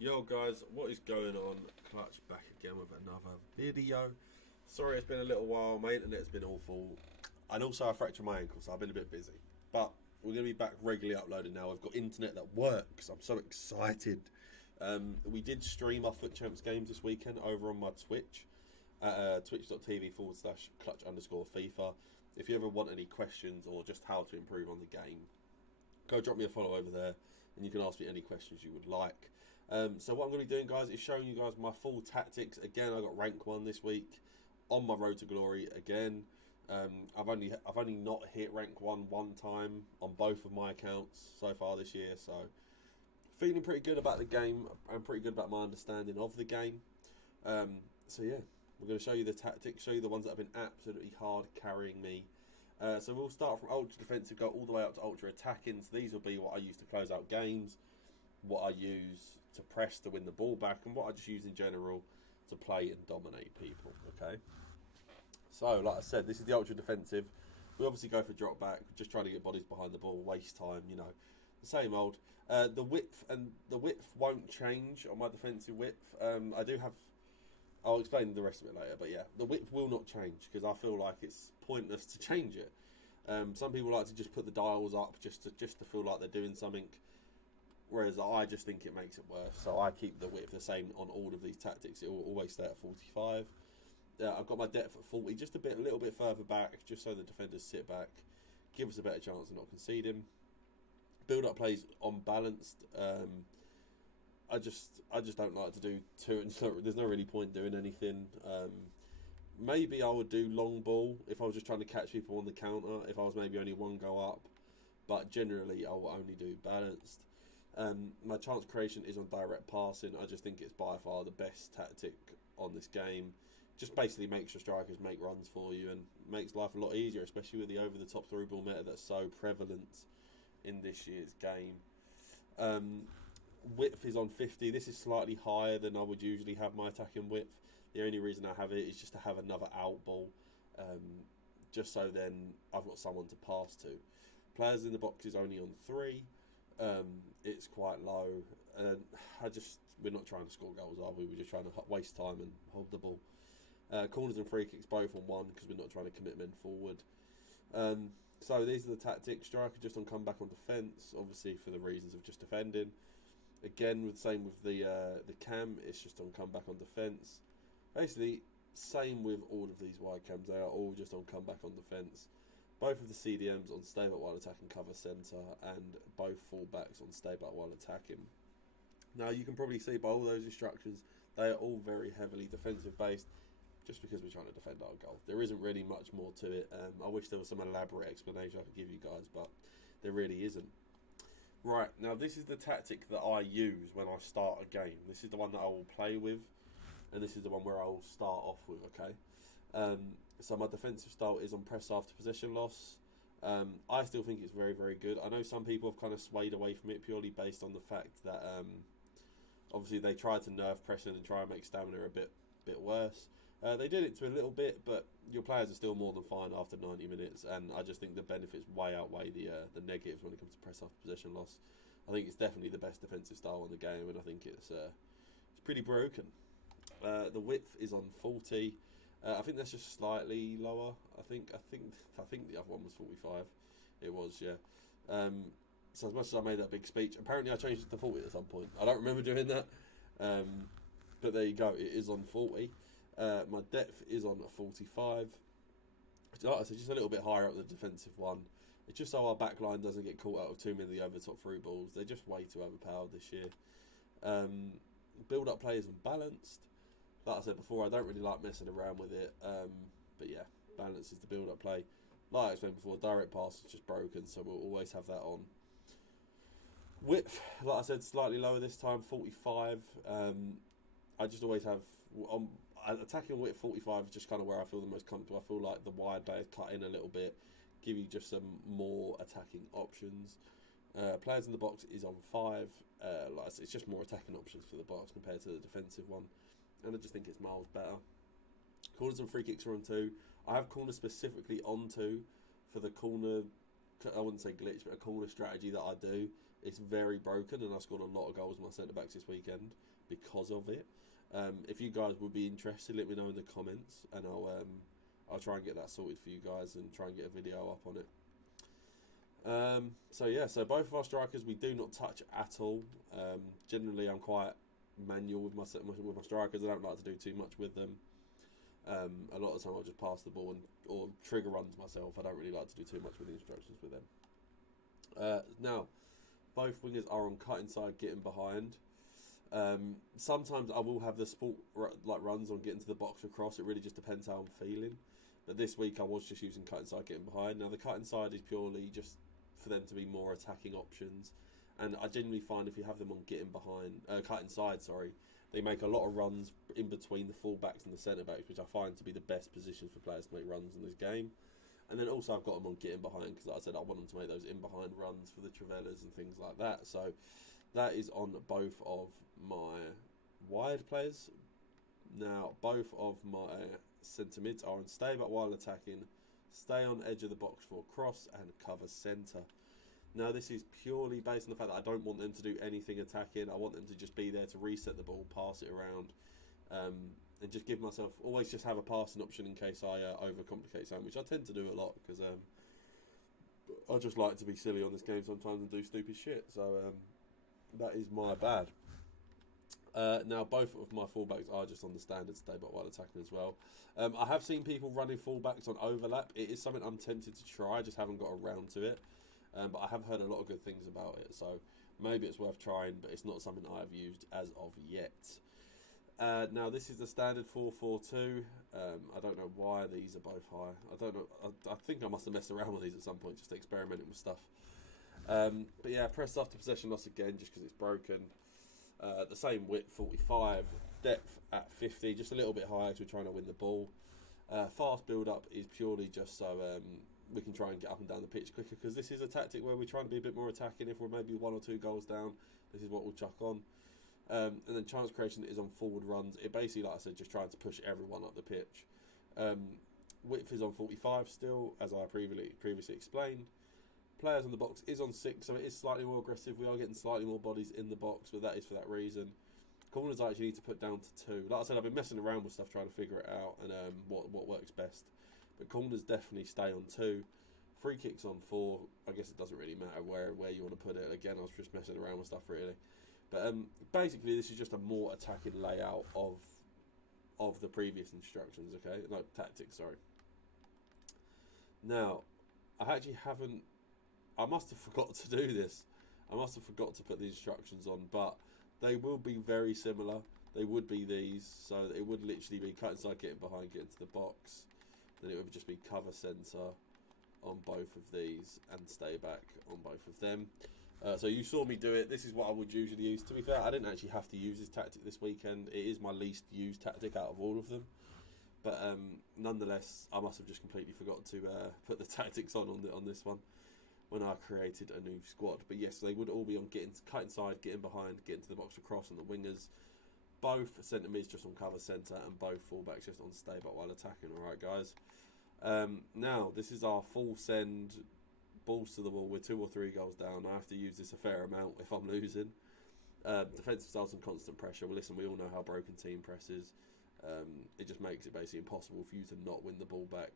Yo guys, what is going on? Clutch back again with another video. Sorry it's been a little while, my internet's been awful. And also I fractured my ankle, so I've been a bit busy. But we're going to be back regularly uploading now. We've got internet that works. I'm so excited. We did stream our FUT Champs games this weekend over on my Twitch. Twitch.tv/clutch_FIFA. If you ever want any questions or just how to improve on the game, go drop me a follow over there and you can ask me any questions you would like. So what I'm going to be doing, guys, is showing you guys my full tactics. Again, I got rank 1 this week on my road to glory again. I've only not hit rank 1 time on both of my accounts so far this year, so feeling pretty good about the game and pretty good about my understanding of the game. So yeah, we're going to show you the tactics, show you the ones that have been absolutely hard carrying me. So we'll start from ultra defensive, go all the way up to ultra attacking. So these will be what I use to close out games, what I use to press to win the ball back, and what I just use in general to play and dominate people. Okay. So like I said, this is the ultra defensive. We obviously go for drop back, just trying to get bodies behind the ball, waste time. You know, the same old. The width won't change on my defensive width. I do have. I'll explain the rest of it later, but yeah, the width will not change because I feel like it's pointless to change it. Some people like to just put the dials up just to feel like they're doing something, whereas I just think it makes it worse. So I keep the width the same on all of these tactics. It will always stay at 45. I've got my depth at 40, just a little bit further back, just so the defenders sit back, give us a better chance of not conceding. Build up plays unbalanced. I just don't like to do two. There's no really point doing anything. Maybe I would do long ball if I was just trying to catch people on the counter. If I was maybe only one go up, but generally I will only do balanced. My chance creation is on direct passing. I just think it's by far the best tactic on this game. Just basically makes your strikers make runs for you and makes life a lot easier, especially with the over-the-top through ball meta that's so prevalent in this year's game. Width is on 50. This is slightly higher than I would usually have my attacking width. The only reason I have it is just to have another out ball, just so then I've got someone to pass to. Players in the box is only on 3. It's quite low. We're not trying to score goals, are we? We're just trying to waste time and hold the ball. Corners and free kicks both on 1 because we're not trying to commit men forward. So these are the tactics. Striker just on comeback on defence, obviously for the reasons of just defending. Again, with same with the cam, it's just on comeback on defence. Basically, same with all of these wide cams. They are all just on comeback on defence. Both of the CDMs on stay back while attacking cover centre, and both fullbacks on stay back while attacking. Now you can probably see by all those instructions, they are all very heavily defensive based, just because we're trying to defend our goal. There isn't really much more to it. I wish there was some elaborate explanation I could give you guys, but there really isn't. Right, now this is the tactic that I use when I start a game. This is the one that I will play with, and this is the one where I will start off with, okay? So my defensive style is on press after possession loss. I still think it's very, very good. I know some people have kind of swayed away from it purely based on the fact that obviously they tried to nerf pressing and try and make stamina a bit worse. They did it to a little bit, but your players are still more than fine after 90 minutes, and I just think the benefits way outweigh the negatives when it comes to press after possession loss. I think it's definitely the best defensive style in the game, and I think it's pretty broken. The width is on 40. I think that's just slightly lower. I think the other one was 45. It was, yeah. So as much as I made that big speech, apparently I changed it to 40 at some point. I don't remember doing that, but there you go. It is on 40. My depth is on 45. Like I said, just a little bit higher up the defensive one. It's just so our back line doesn't get caught out of too many over the top through balls. They're just way too overpowered this year. Build up play is unbalanced. Like I said before, I don't really like messing around with it. But yeah, balance is the build up play. Like I explained before, direct pass is just broken, so we'll always have that on. Width, like I said, slightly lower this time, 45. I just always have attacking width 45 is just kind of where I feel the most comfortable. I feel like the wide players cut in a little bit, give you just some more attacking options. Players in the box is on 5. Like I said, it's just more attacking options for the box compared to the defensive one, and I just think it's miles better. Corners and free kicks are on 2. I have corners specifically on 2 for the corner, I wouldn't say glitch, but a corner strategy that I do. It's very broken, and I scored a lot of goals with my centre backs this weekend because of it. If you guys would be interested, let me know in the comments, and I'll try and get that sorted for you guys and try and get a video up on it. So both of our strikers we do not touch at all. Generally, I'm quite manual with my strikers. I don't like to do too much with them. A lot of the time I'll just pass the ball or trigger runs myself. I don't really like to do too much with the instructions with them. Now, both wingers are on cut inside, getting behind. Sometimes I will have the sport runs on getting to the box across. It really just depends how I'm feeling. But this week I was just using cut inside, getting behind. Now the cut inside is purely just for them to be more attacking options. And I genuinely find if you have them on cut inside, they make a lot of runs in between the fullbacks and the centre backs, which I find to be the best positions for players to make runs in this game. And then also I've got them on getting behind because, like I said, I want them to make those in behind runs for the Travellas and things like that. So that is on both of my wide players. Now both of my centre mids are on stay back while attacking, stay on edge of the box for cross, and cover centre. Now this is purely based on the fact that I don't want them to do anything attacking. I want them to just be there to reset the ball, pass it around, and just give myself, always just have a passing option in case I overcomplicate something, which I tend to do a lot because I just like to be silly on this game sometimes and do stupid shit. So that is my bad. Now both of my fullbacks are just on the standard stay back while attacking as well. I have seen people running fullbacks on overlap. It is something I'm tempted to try, I just haven't got around to it. But I have heard a lot of good things about it, so maybe it's worth trying, but it's not something I've used as of yet. Now this is the standard 4-4-2. I don't know why these are both high. I don't know. I think I must have messed around with these at some point, just experimenting with stuff. But yeah, press after possession loss again, just because it's broken. The same width, 45. Depth at 50, just a little bit higher because we're trying to win the ball. Fast build-up is purely just so we can try and get up and down the pitch quicker, because this is a tactic where we're trying to be a bit more attacking. If we're maybe 1 or 2 goals down, this is what we'll chuck on. And then chance creation is on forward runs. It basically, like I said, just trying to push everyone up the pitch. Width is on 45 still, as I previously explained. Players in the box is on 6, so it is slightly more aggressive. We are getting slightly more bodies in the box, but that is for that reason. Corners I actually need to put down to 2. Like I said, I've been messing around with stuff trying to figure it out and what works best. But corners definitely stay on 2. Free kicks on 4. I guess it doesn't really matter where you want to put it. Again, I was just messing around with stuff really. But basically, this is just a more attacking layout of the previous instructions. Okay, no tactics. Sorry. Now, I actually haven't. I must have forgot to do this. I must have forgot to put the instructions on, but they will be very similar. They would be these, so it would literally be cut inside, getting behind, getting to the box. Then it would just be cover centre on both of these and stay back on both of them. So you saw me do it. This is what I would usually use. To be fair, I didn't actually have to use this tactic this weekend. It is my least used tactic out of all of them. But nonetheless, I must have just completely forgot to put the tactics on this one when I created a new squad. But yes, they would all be on cut inside, getting behind, getting to the box across on the wingers. Both centre mids just on cover centre, and both fullbacks just on stay back while attacking. All right, guys. Now this is our full send, balls to the wall. We're 2 or 3 goals down. I have to use this a fair amount if I'm losing. Defensive styles and constant pressure. Well, listen, we all know how broken team press is. It just makes it basically impossible for you to not win the ball back,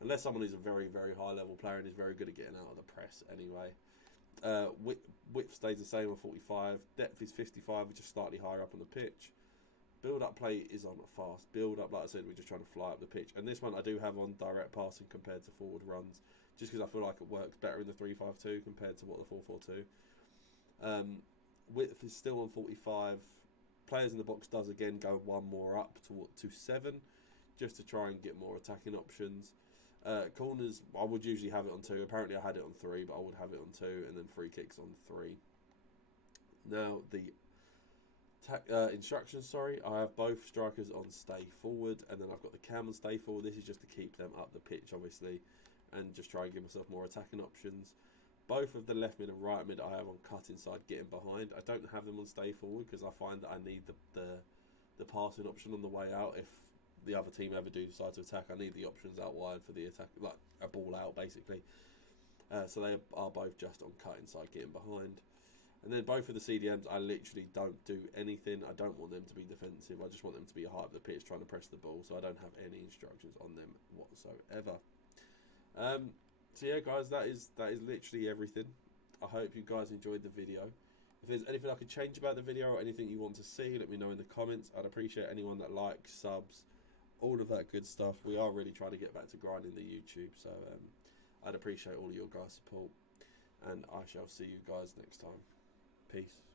unless someone is a very, very high level player and is very good at getting out of the press anyway. Width stays the same on 45. Depth is 55, which is slightly higher up on the pitch. Build-up play is on fast. Build-up, like I said, we're just trying to fly up the pitch. And this one I do have on direct passing compared to forward runs, just because I feel like it works better in the 3-5-2 compared to what the 4-4-2. Width is still on 45. Players in the box does again go 1 more up to 7, just to try and get more attacking options. Corners, I would usually have it on 2. Apparently I had it on 3, but I would have it on 2, and then free kicks on 3. Now the instructions, I have both strikers on stay forward, and then I've got the cam on stay forward. This is just to keep them up the pitch, obviously, and just try and give myself more attacking options. Both of the left mid and right mid I have on cut inside, getting behind. I don't have them on stay forward because I find that I need the passing option on the way out. If the other team ever do decide to attack, I need the options out wide for the attack, like a ball out basically. So they are both just on cut inside, getting behind. And then both of the CDMs, I literally don't do anything. I don't want them to be defensive. I just want them to be high up the pitch trying to press the ball. So I don't have any instructions on them whatsoever. So yeah, guys, that is literally everything. I hope you guys enjoyed the video. If there's anything I could change about the video or anything you want to see, let me know in the comments. I'd appreciate anyone that likes, subs, all of that good stuff. We are really trying to get back to grinding the YouTube. So I'd appreciate all of your guys' support. And I shall see you guys next time. Peace.